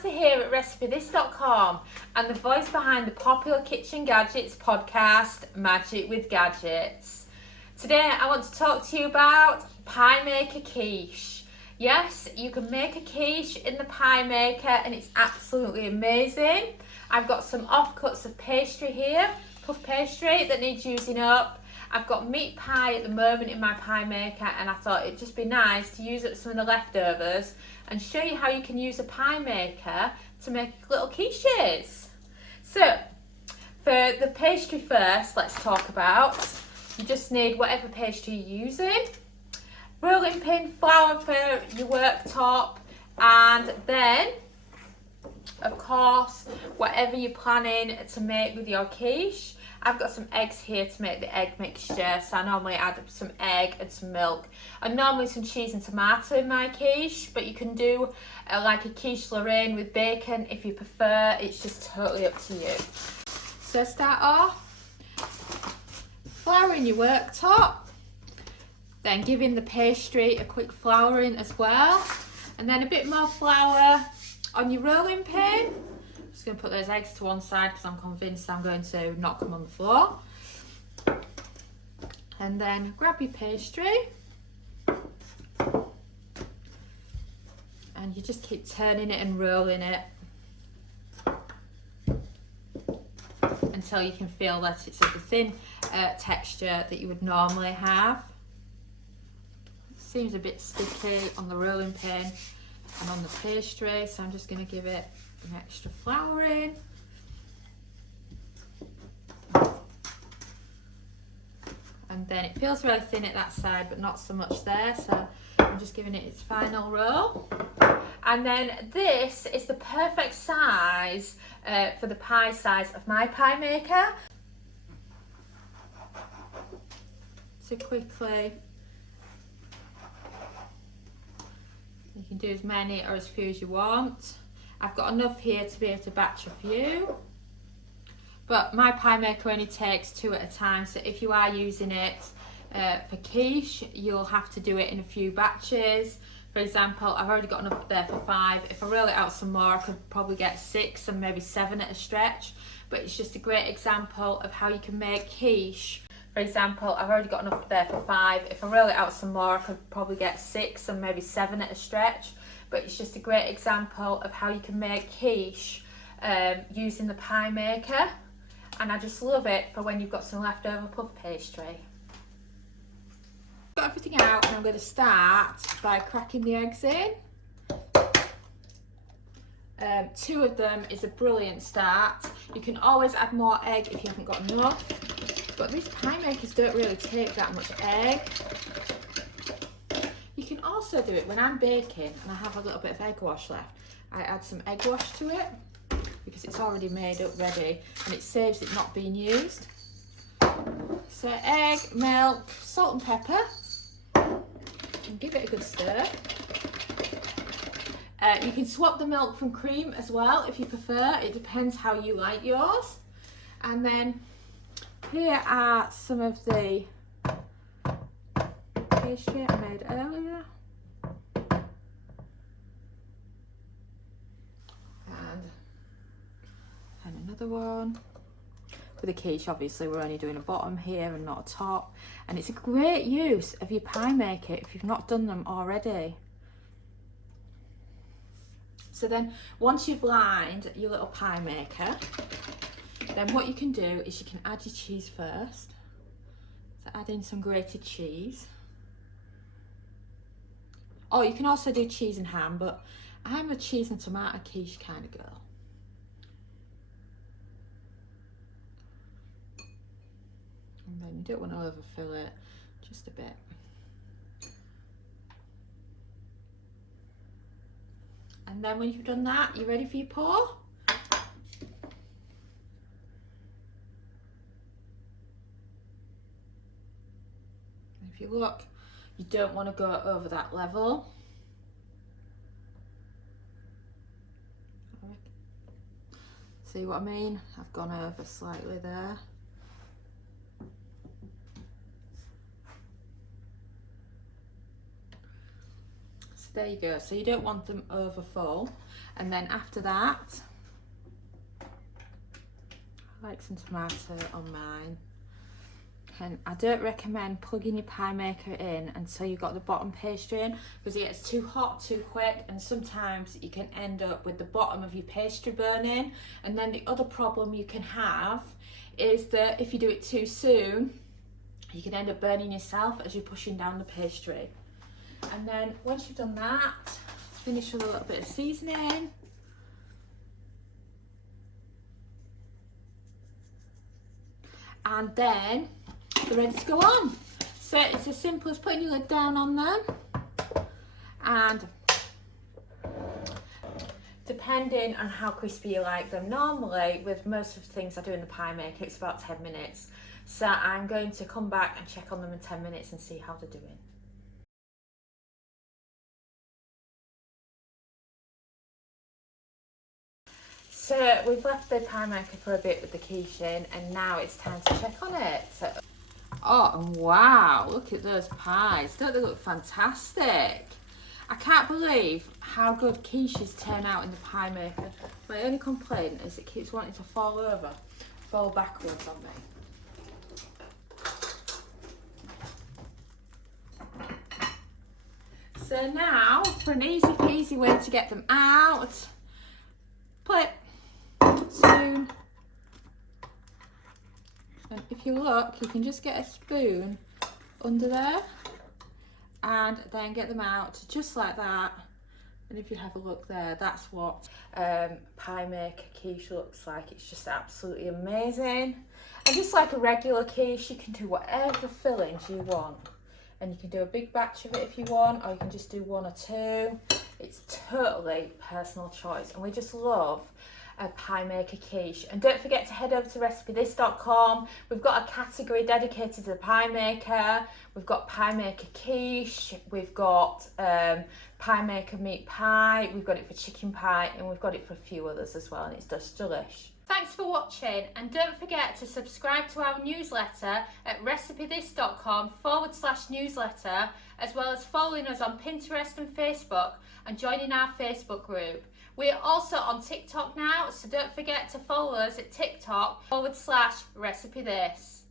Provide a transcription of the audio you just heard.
Samantha here at RecipeThis.com and the voice behind the popular kitchen gadgets podcast, Magic with Gadgets. Today I want to talk to you about Pie Maker Quiche. Yes, you can make a quiche in the Pie Maker and it's absolutely amazing. I've got some offcuts of pastry here, puff pastry that needs using up. I've got meat pie at the moment in my Pie Maker and I thought it'd just be nice to use up some of the leftovers and show you how you can use a Pie Maker to make little quiches. So, for the pastry first, let's talk about. You just need whatever pastry you're using, rolling pin, flour for your worktop, and then, of course, whatever you're planning to make with your quiche. I've got some eggs here to make the egg mixture, so I normally add some egg and some milk, and normally some cheese and tomato in my quiche, but you can do like a quiche Lorraine with bacon if you prefer. It's just totally up to you. So start off, flouring your worktop, then giving the pastry a quick flouring as well, and then a bit more flour on your rolling pin. Just going to put those eggs to one side because I'm convinced I'm going to knock them on the floor. And then grab your pastry and you just keep turning it and rolling it until you can feel that it's of the thin texture that you would normally have. It seems a bit sticky on the rolling pin and on the pastry, so I'm just going to give it an extra flouring. And then it feels really thin at that side but not so much there, so I'm just giving it its final roll. And then this is the perfect size for the pie size of my Pie Maker. So quickly, you can do as many or as few as you want. I've got enough here to be able to batch a few, but my Pie Maker only takes 2 at a time, so if you are using it for quiche, you'll have to do it in a few batches. For example, I've already got enough there for 5. If I roll it out some more, I could probably get 6 and maybe 7 at a stretch, but it's just a great example of how you can make quiche. For example, I've already got enough there for 5. If I roll it out some more, I could probably get 6 and maybe 7 at a stretch. But it's just a great example of how you can make quiche using the Pie Maker. And I just love it for when you've got some leftover puff pastry. Got everything out and I'm going to start by cracking the eggs in. 2 of them is a brilliant start. You can always add more egg if you haven't got enough. But these Pie Makers don't really take that much egg. You can also do it when I'm baking and I have a little bit of egg wash left. I add some egg wash to it because it's already made up ready and it saves it not being used. So egg, milk, salt and pepper, and give it a good stir. You can swap the milk from cream as well if you prefer. It depends how you like yours. And then here are some of the pastry I made earlier. And another one. With a quiche, obviously, we're only doing a bottom here and not a top. And it's a great use of your Pie Maker if you've not done them already. So then, once you've lined your little Pie Maker, then what you can do is you can add your cheese first. So add in some grated cheese. Oh, you can also do cheese and ham, but I'm a cheese and tomato quiche kind of girl. And then you don't want to overfill it, just a bit. And then when you've done that, you're ready for your pour. And if you look, you don't want to go over that level. See what I mean? I've gone over slightly there. there you go. So you don't want them over full. And then after that, I like some tomato on mine. And I don't recommend plugging your pie maker in until you've got the bottom pastry in, because it gets too hot too quick, and sometimes you can end up with the bottom of your pastry burning. And then the other problem you can have is that if you do it too soon, you can end up burning yourself as you're pushing down the pastry. And then once you've done that, finish with a little bit of seasoning. And then they're ready to go on. So it's as simple as putting your lid down on them, and depending on how crispy you like them, normally with most of the things I do in the pie maker it's about 10 minutes. So I'm going to come back and check on them in 10 minutes and see how they're doing. So we've left the pie maker for a bit with the quiche in, and now it's time to check on it. So, oh wow, look at those pies. Don't they look fantastic? I can't believe how good quiches turn out in the pie maker. My only complaint is it keeps wanting to fall backwards on me. So now, for an easy peasy way to get them out, put spoon, and if you look, you can just get a spoon under there and then get them out just like that. And if you have a look there, that's what pie maker quiche looks like. It's just absolutely amazing. And just like a regular quiche, you can do whatever fillings you want. And you can do a big batch of it if you want, or you can just do one or two. It's totally personal choice, and we just love a pie maker quiche. And don't forget to head over to recipethis.com. We've got a category dedicated to the pie maker. We've got pie maker quiche, we've got pie maker meat pie, we've got it for chicken pie, and we've got it for a few others as well, and it's just delish. Thanks for watching, and don't forget to subscribe to our newsletter at recipethis.com/newsletter, as well as following us on Pinterest and Facebook and joining our Facebook group. We are also on TikTok now, so don't forget to follow us at TikTok /recipethis.